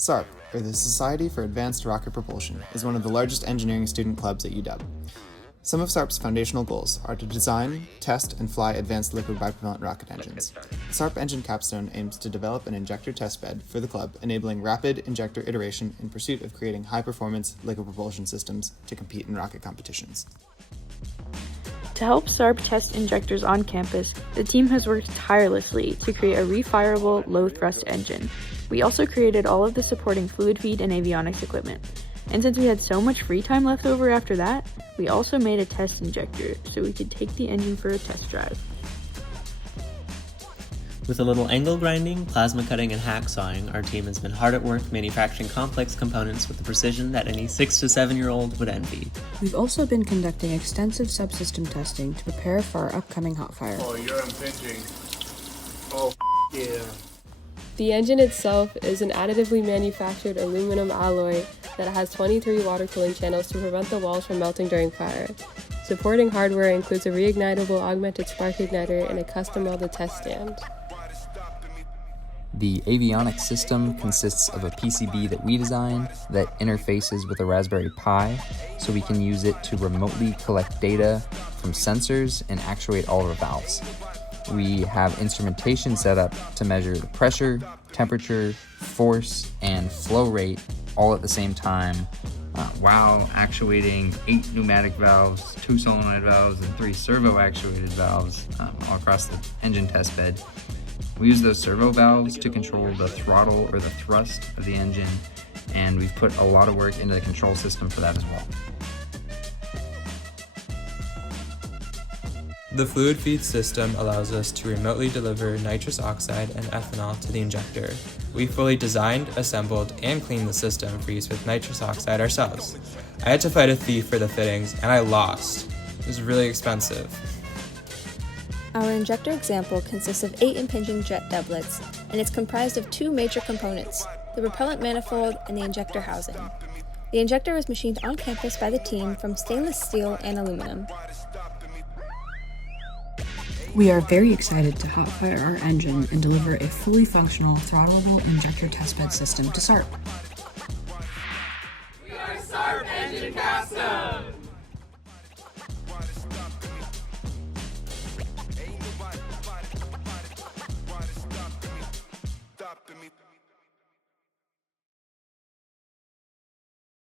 SARP, or the Society for Advanced Rocket Propulsion, is one of the largest engineering student clubs at UW. Some of SARP's foundational goals are to design, test, and fly advanced liquid bipropellant rocket engines. The SARP engine capstone aims to develop an injector testbed for the club, enabling rapid injector iteration in pursuit of creating high-performance liquid propulsion systems to compete in rocket competitions. To help SARP test injectors on campus, the team has worked tirelessly to create a refirable, low-thrust engine. We also created all of the supporting fluid feed and avionics equipment. And since we had so much free time left over after that, we also made a test injector so we could take the engine for a test drive. With a little angle grinding, plasma cutting, and hacksawing, our team has been hard at work manufacturing complex components with the precision that any 6 to 7-year-old would envy. We've also been conducting extensive subsystem testing to prepare for our upcoming hot fire. Oh, you're impinging. Oh, yeah. The engine itself is an additively manufactured aluminum alloy that has 23 water cooling channels to prevent the walls from melting during fire. Supporting hardware includes a reignitable augmented spark igniter and a custom welded test stand. The avionics system consists of a PCB that we designed that interfaces with a Raspberry Pi, so we can use it to remotely collect data from sensors and actuate all of our valves. We have instrumentation set up to measure the pressure, temperature, force, and flow rate all at the same time, while actuating 8 pneumatic valves, 2 solenoid valves, and 3 servo actuated valves all across the engine test bed. We use those servo valves to control the throttle or the thrust of the engine, and we've put a lot of work into the control system for that as well. The fluid feed system allows us to remotely deliver nitrous oxide and ethanol to the injector. We fully designed, assembled, and cleaned the system for use with nitrous oxide ourselves. I had to fight a thief for the fittings, and I lost. It was really expensive. Our injector example consists of 8 impinging jet doublets, and it's comprised of 2 major components, the propellant manifold and the injector housing. The injector was machined on campus by the team from stainless steel and aluminum. We are very excited to hot fire our engine and deliver a fully functional throttleable injector testbed system to SARP.